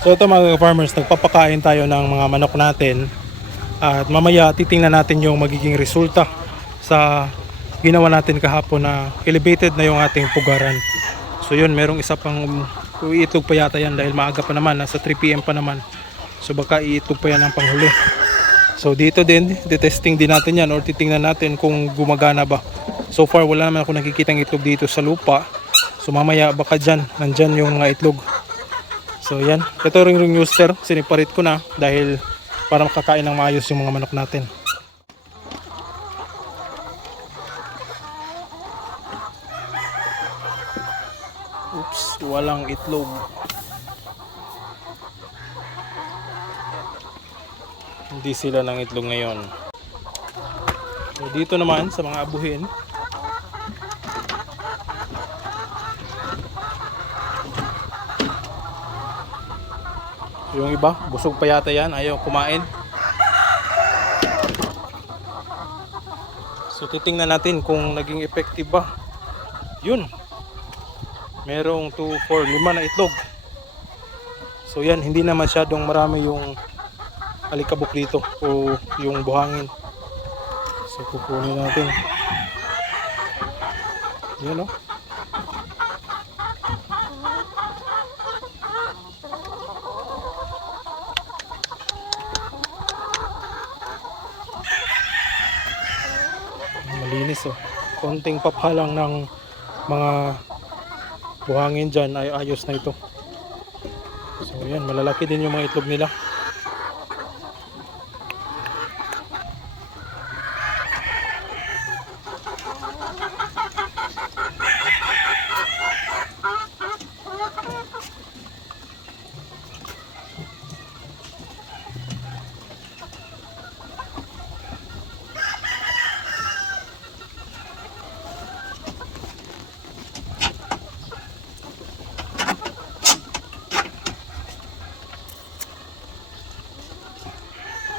So ito mga farmers, nagpapakain tayo ng mga manok natin at mamaya titingnan natin yung magiging resulta sa ginawa natin kahapon na elevated na yung ating pugaran. So yun, merong isa pang iitlog pa yata yan dahil maaga pa naman, nasa 3pm pa naman. So baka iitlog pa yan ang panghuli. So dito din, detesting din natin yan or titingnan natin kung gumagana ba. So far wala naman ako nakikita itlog dito sa lupa. So mamaya baka dyan, nandyan yung mga itlog. So yan, ito ring ring rooster, siniparit ko na dahil para makakain ng maayos yung mga manok natin. Oops, walang itlog. Hindi sila ng itlog ngayon. So dito naman sa mga abuhin, Yung iba, busog pa yata yan, ayaw kumain. So titingnan natin kung naging effective ba. Yun. Merong 2, 4, 5 na itlog. So yan, hindi na masyadong marami yung alikabok dito o yung buhangin. So kukunin natin. Yan o. malinis oh. Konting papalang ng mga buhangin dyan ay ayos na ito. So yan, malalaki din yung mga itlog nila.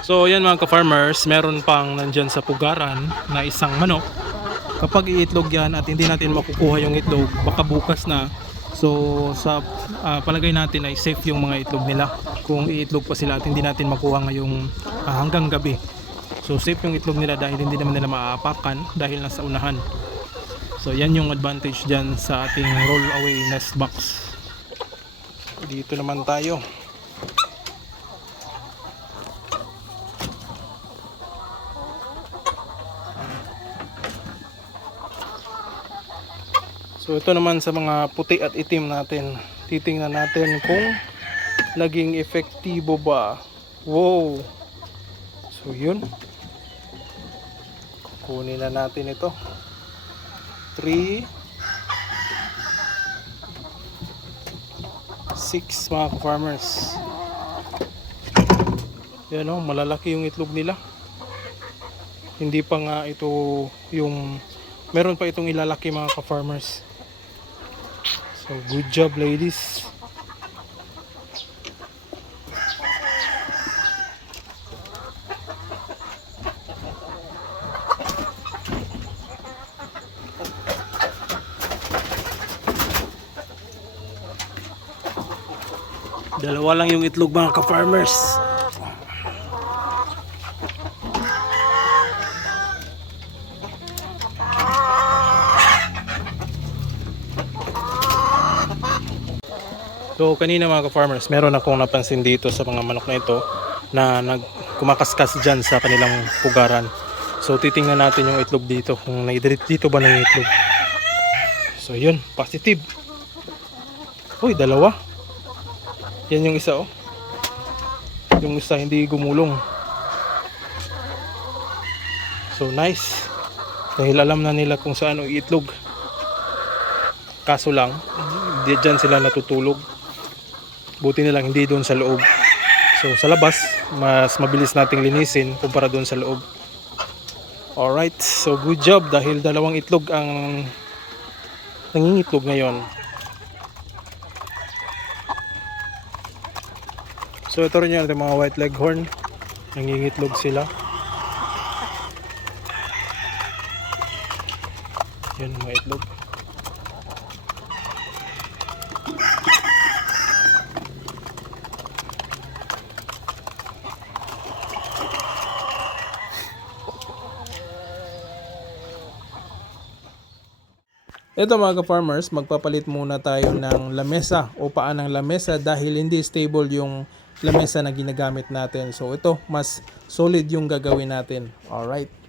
So yan mga ka-farmers, meron pang nandyan sa pugaran na isang manok. Kapag iitlog yan at hindi natin makukuha yung itlog, baka bukas na. So sa ah, palagay natin ay safe yung mga itlog nila. Kung iitlog pa sila at hindi natin makuha ngayong ah, hanggang gabi. So safe yung itlog nila dahil hindi naman nila maaapakan dahil nasa unahan. So yan yung advantage dyan sa ating roll away nest box. Dito naman tayo. So ito naman sa mga puti at itim natin. Titingnan natin kung naging epektibo ba. Wow. So yun. Kukunin na natin ito. 3 6 mga farmers. Yan o, malalaki yung itlog nila. Hindi pa nga ito yung meron pa itong ilalaki mga ka-farmers. So good job ladies. Dalawa lang yung itlog mga ka-farmers. So kanina mga ka-farmers, meron akong napansin dito sa mga manok na ito na nag kumakaskas dyan sa kanilang pugaran. So titingnan natin yung itlog dito kung naidirit dito ba ng itlog. So yun, positive. Uy, dalawa. Yan yung isa oh. Yung isa hindi gumulong. So nice. Dahil alam na nila kung saan itlog. Kaso lang, di dyan sila natutulog. Buti na lang hindi doon sa loob. So sa labas, mas mabilis nating linisin kumpara doon sa loob. Alright, so good job dahil dalawang itlog ang nangingitlog ngayon. So ito rin yung ating mga white leghorn. Nangingitlog sila. Yan mga itlog. Ito mga ka-farmers, magpapalit muna tayo ng lamesa o paan ng lamesa dahil hindi stable yung lamesa na ginagamit natin. So ito, mas solid yung gagawin natin. Alright.